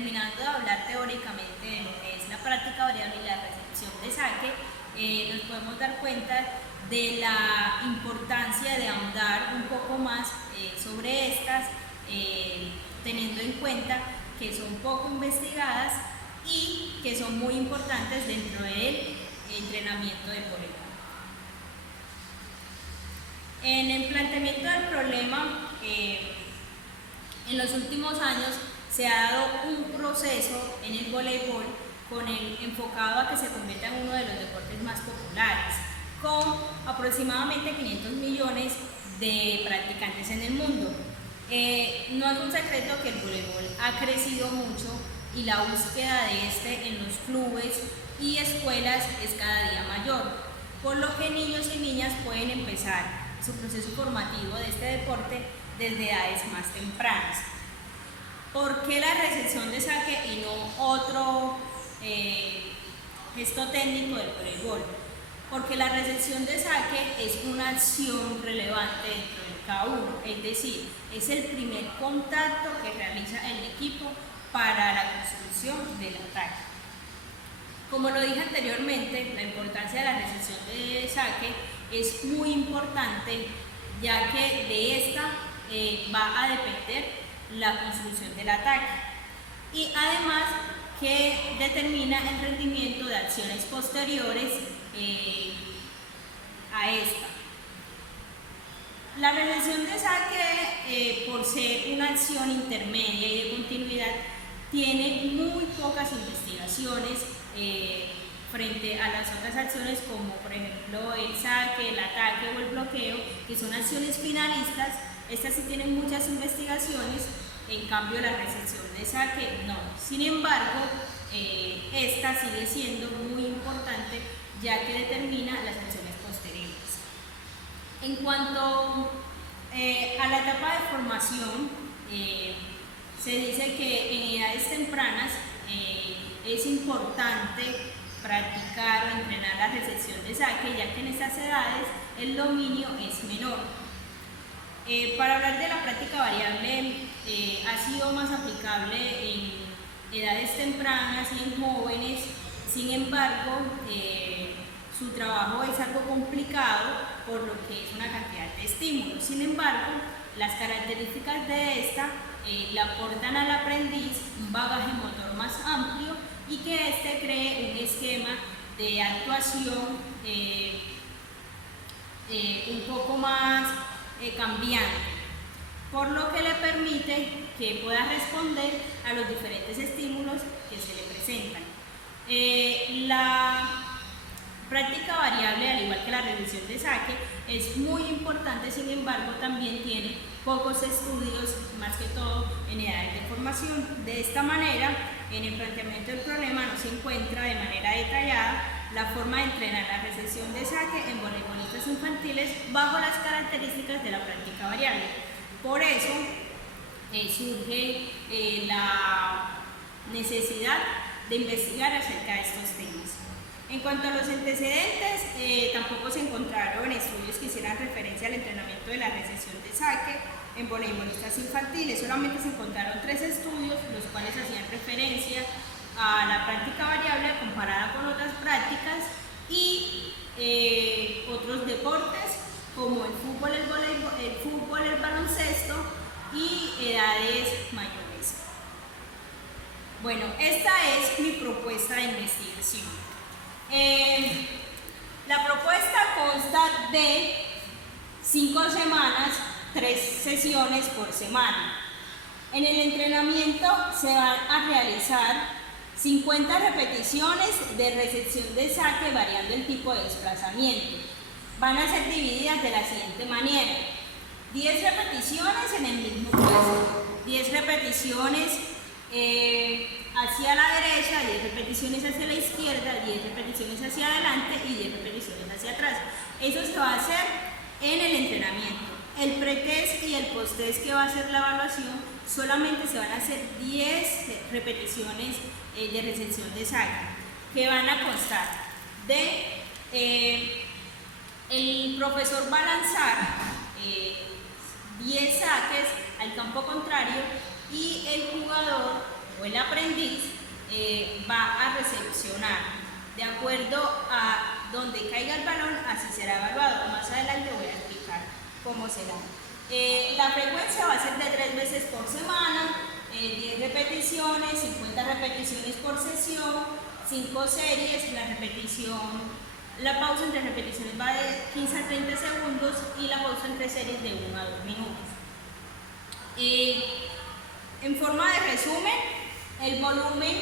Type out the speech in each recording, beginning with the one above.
terminando de hablar teóricamente de lo que es la práctica variable y la recepción de saque, nos podemos dar cuenta de la importancia de ahondar un poco más sobre estas, teniendo en cuenta que son poco investigadas y que son muy importantes dentro del entrenamiento de voleibol. En el planteamiento del problema, en los últimos años se ha dado un proceso en el voleibol con el enfocado a que se convierta en uno de los deportes más populares, con aproximadamente 500 millones de practicantes en el mundo. No es un secreto que el voleibol ha crecido mucho y la búsqueda de este en los clubes y escuelas es cada día mayor, por lo que niños y niñas pueden empezar su proceso formativo de este deporte desde edades más tempranas. ¿Por qué la recepción de saque y no otro gesto técnico del voleibol? Porque la recepción de saque es una acción relevante dentro del K1, es decir, es el primer contacto que realiza el equipo para la construcción del ataque. Como lo dije anteriormente, la importancia de la recepción de saque es muy importante, ya que de esta va a depender la construcción del ataque y además que determina el rendimiento de acciones posteriores a esta. La recepción de saque, por ser una acción intermedia y de continuidad, tiene muy pocas investigaciones frente a las otras acciones, como por ejemplo el saque, el ataque o el bloqueo, que son acciones finalistas. Estas sí tienen muchas investigaciones, en cambio la recepción de saque no. Sin embargo, esta sigue siendo muy importante, ya que determina las acciones posteriores. En cuanto a la etapa de formación, se dice que en edades tempranas es importante practicar o entrenar la recepción de saque, ya que en estas edades el dominio es menor. Para hablar de la práctica variable, ha sido más aplicable en edades tempranas y en jóvenes. Sin embargo, su trabajo es algo complicado, por lo que es una cantidad de estímulos. Sin embargo, las características de esta le aportan al aprendiz un bagaje motor más amplio y que éste cree un esquema de actuación un poco más cambiante, por lo que le permite que pueda responder a los diferentes estímulos que se le presentan. La práctica variable, al igual que la recepción de saque, es muy importante. Sin embargo, también tiene pocos estudios, más que todo en edades de formación. De esta manera, en el planteamiento del problema no se encuentra de manera detallada la forma de entrenar la recepción de saque en voleibolistas infantiles bajo las características de la práctica variable. Por eso surge la necesidad de investigar acerca de estos temas. En cuanto a los antecedentes, tampoco se encontraron estudios que hicieran referencia al entrenamiento de la recepción de saque en voleibolistas infantiles. Solamente se encontraron 3 estudios, los cuales hacían referencia a la práctica variable comparada con otras prácticas y otros deportes como el fútbol, el baloncesto y edades mayores. Bueno, esta es mi propuesta de investigación. La propuesta consta de 5 semanas, 3 sesiones por semana. En el entrenamiento se van a realizar 50 repeticiones de recepción de saque variando el tipo de desplazamiento. Van a ser divididas de la siguiente manera: 10 repeticiones en el mismo peso, 10 repeticiones hacia la derecha, 10 repeticiones hacia la izquierda, 10 repeticiones hacia adelante y 10 repeticiones hacia atrás. Eso se va a hacer en el entrenamiento. El pretest y el posttest, que va a ser la evaluación, solamente se van a hacer 10 repeticiones de recepción de saque, que van a constar de el profesor va a lanzar 10 saques al campo contrario y el jugador o el aprendiz va a recepcionar. De acuerdo a donde caiga el balón, así será evaluado. Más adelante voy a explicar cómo será. La frecuencia va a ser de 3 veces por semana, 10 repeticiones, 50 repeticiones por sesión, 5 series, la pausa entre repeticiones va de 15 a 30 segundos y la pausa entre series de 1 a 2 minutos. En forma de resumen, el volumen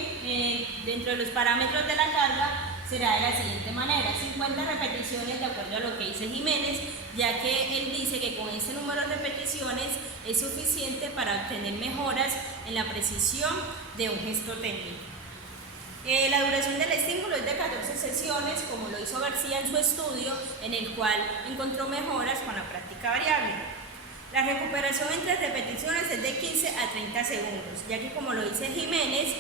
dentro de los parámetros de la carga será de la siguiente manera: 50 repeticiones de acuerdo a lo que dice Jiménez, ya que él dice que con este número de repeticiones es suficiente para obtener mejoras en la precisión de un gesto técnico. La duración del estímulo es de 14 sesiones, como lo hizo García en su estudio, en el cual encontró mejoras con la práctica variable. La recuperación entre repeticiones es de 15 a 30 segundos, ya que como lo dice Jiménez,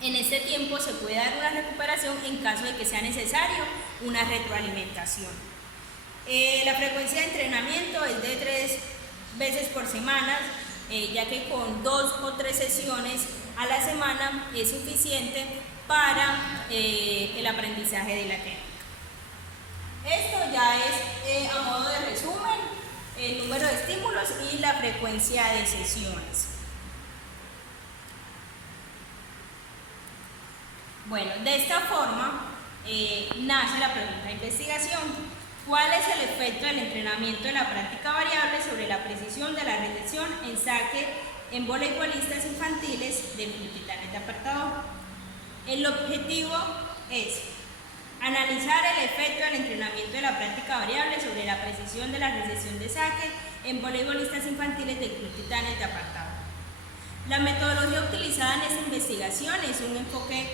en este tiempo se puede dar una recuperación en caso de que sea necesario una retroalimentación. La frecuencia de entrenamiento es de 3 veces por semana, ya que con 2 o 3 sesiones a la semana es suficiente para el aprendizaje de la técnica. Esto ya es a modo de resumen el número de estímulos y la frecuencia de sesiones. Bueno, de esta forma nace la pregunta de investigación: ¿cuál es el efecto del entrenamiento de la práctica variable sobre la precisión de la recepción en saque en voleibolistas infantiles del Club Titanes de Apartador? El objetivo es analizar el efecto del entrenamiento de la práctica variable sobre la precisión de la recepción de saque en voleibolistas infantiles del Club Titanes de Apartador. La metodología utilizada en esta investigación es un enfoque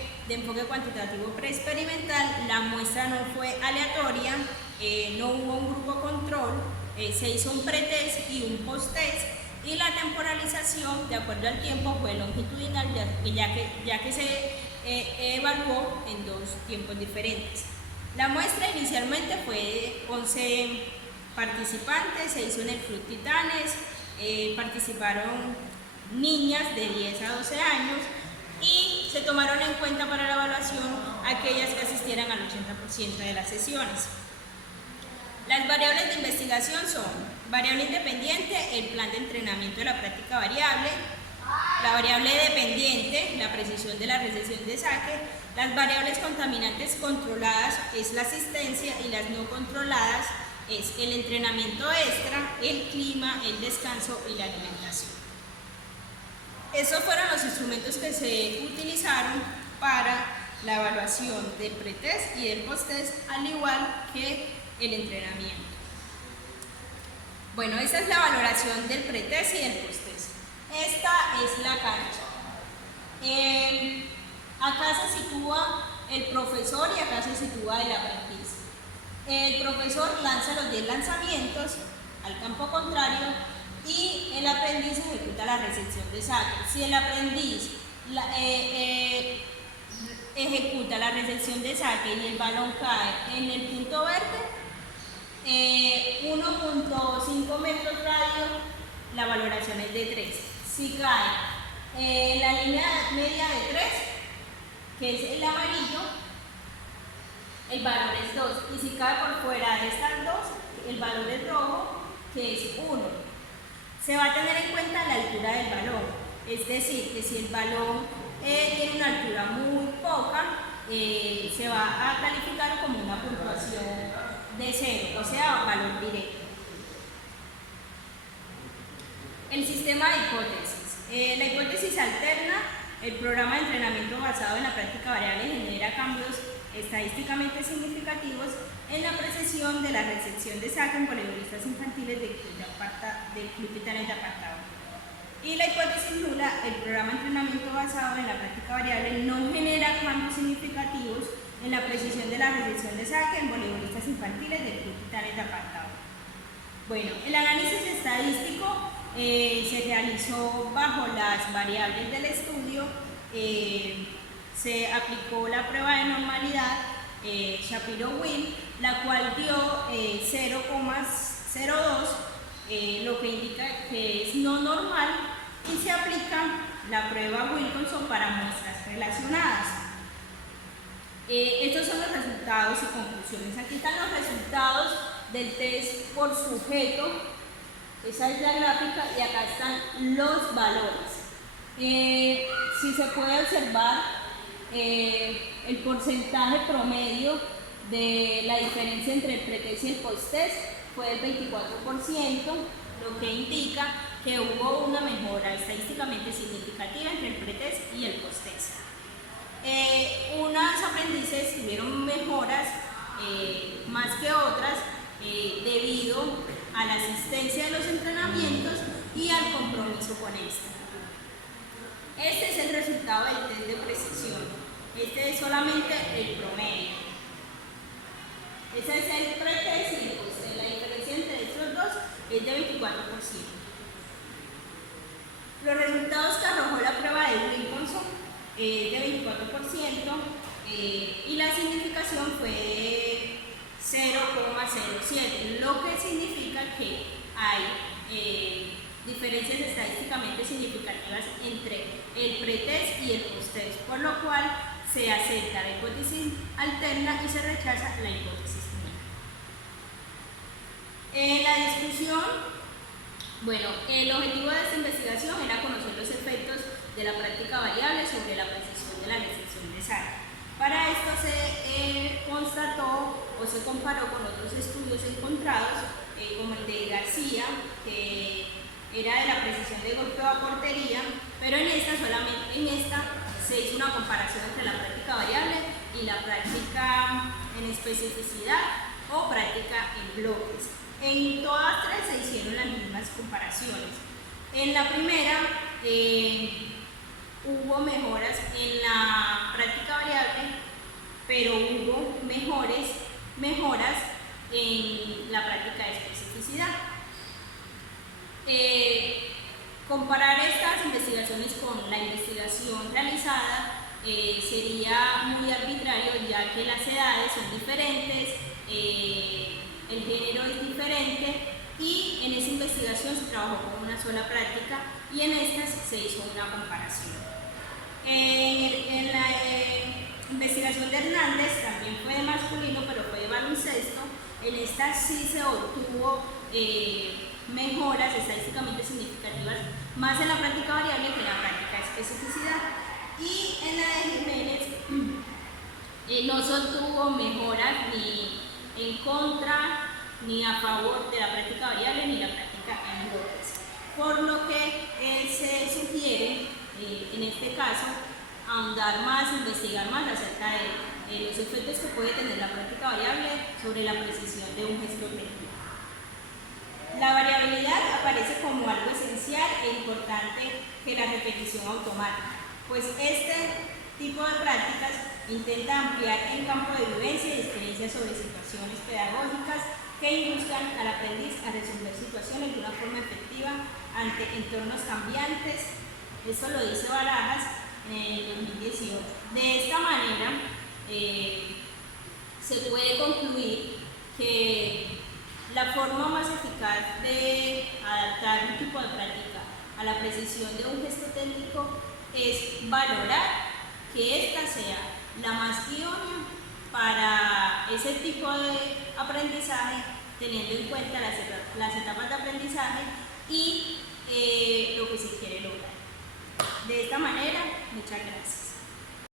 cuantitativo preexperimental. La muestra no fue aleatoria, no hubo un grupo control, se hizo un pretest y un posttest, y la temporalización de acuerdo al tiempo fue longitudinal, ya que se evaluó en 2 tiempos diferentes. La muestra inicialmente fue de 11 participantes, se hizo en el Club Titanes, participaron niñas de 10 a 12 años y se tomaron en cuenta para la evaluación aquellas que asistieran al 80% de las sesiones. Las variables de investigación son: variable independiente, el plan de entrenamiento de la práctica variable; la variable dependiente, la precisión de la recepción de saque; las variables contaminantes controladas es la asistencia y las no controladas es el entrenamiento extra, el clima, el descanso y la alimentación. Esos fueron los instrumentos que se utilizaron para la evaluación del pretest y del posttest, al igual que el entrenamiento. Bueno, esta es la valoración del pretest y del posttest. Esta es la cancha. Acá se sitúa el profesor y acá se sitúa el aprendiz. El profesor lanza los 10 lanzamientos al campo contrario y el aprendiz ejecuta la recepción de saque. Si el aprendiz ejecuta la recepción de saque y el balón cae en el punto verde, 1.5 metros radio, la valoración es de 3. Si cae en la línea media de 3, que es el amarillo, el valor es 2. Y si cae por fuera de estas 2, el valor es rojo, que es 1. Se va a tener en cuenta la altura del balón, es decir, que si el balón tiene una altura muy poca, se va a calificar como una puntuación de 0, o sea, valor directo. El sistema de hipótesis. La hipótesis alterna: el programa de entrenamiento basado en la práctica variable genera cambios estadísticamente significativos en la precisión de la recepción de saque en voleibolistas infantiles del Club Titanes de Apartador. Y la hipótesis nula: el programa de entrenamiento basado en la práctica variable no genera cambios significativos en la precisión de la recepción de saque en voleibolistas infantiles del Club Titanes de Apartador. Bueno, el análisis estadístico se realizó bajo las variables del estudio. Se aplicó la prueba de normalidad Shapiro-Wilk, la cual dio 0,02, lo que indica que es no normal, y se aplica la prueba Wilkinson para muestras relacionadas. Estos son los resultados y conclusiones. Aquí están los resultados del test por sujeto. Esa es la gráfica y acá están los valores. Si se puede observar, el porcentaje promedio de la diferencia entre el pretest y el posttest fue del 24%, lo que indica que hubo una mejora estadísticamente significativa entre el pretest y el posttest. Unas aprendices tuvieron mejoras más que otras debido a la asistencia de los entrenamientos y al compromiso con esto. Este es el resultado del test de precisión. Este es solamente el promedio. Ese es el pretest y el posttest. La diferencia entre estos dos es de 24%. Los resultados que arrojó la prueba de Wilkinson es de 24% y la significación fue de 0,07, lo que significa que hay diferencias estadísticamente significativas entre el pretest y el posttest, por lo cual se acepta la hipótesis alterna y se rechaza la hipótesis nueva. En la discusión, bueno, el objetivo de esta investigación era conocer los efectos de la práctica variable sobre la precisión de la recepción de sal. Para esto se constató o se comparó con otros estudios encontrados, como el de García, que era de la precisión de golpeo a portería, pero en esta se hizo una comparación entre la práctica variable y la práctica en especificidad o práctica en bloques. En todas tres se hicieron las mismas comparaciones. En la primera hubo mejoras en la práctica variable, pero hubo mejoras en la práctica de especificidad. Comparar estas investigaciones con la investigación realizada sería muy arbitrario, ya que las edades son diferentes, el género es diferente y en esa investigación se trabajó con una sola práctica y en estas se hizo una comparación. En la investigación de Hernández también fue de masculino, pero fue de baloncesto. En esta sí se obtuvo mejoras estadísticamente significativas más en la práctica variable que en la práctica de especificidad. Y en la de Jiménez no se obtuvo mejoras ni en contra ni a favor de la práctica variable ni la práctica en bloques. Por lo que se sugiere, en este caso, ahondar más, investigar más acerca de los efectos que puede tener la práctica variable sobre la precisión de un gesto técnico. La variabilidad aparece como algo esencial e importante que la repetición automática, pues este tipo de prácticas intenta ampliar el campo de vivencia y experiencia sobre situaciones pedagógicas que induzcan al aprendiz a resolver situaciones de una forma efectiva ante entornos cambiantes. Esto lo dice Barajas en el 2018. De esta manera se puede concluir que la forma más eficaz de adaptar un tipo de práctica a la precisión de un gesto técnico es valorar que ésta sea la más idónea para ese tipo de aprendizaje, teniendo en cuenta las etapas de aprendizaje y lo que se quiere lograr. De esta manera, muchas gracias.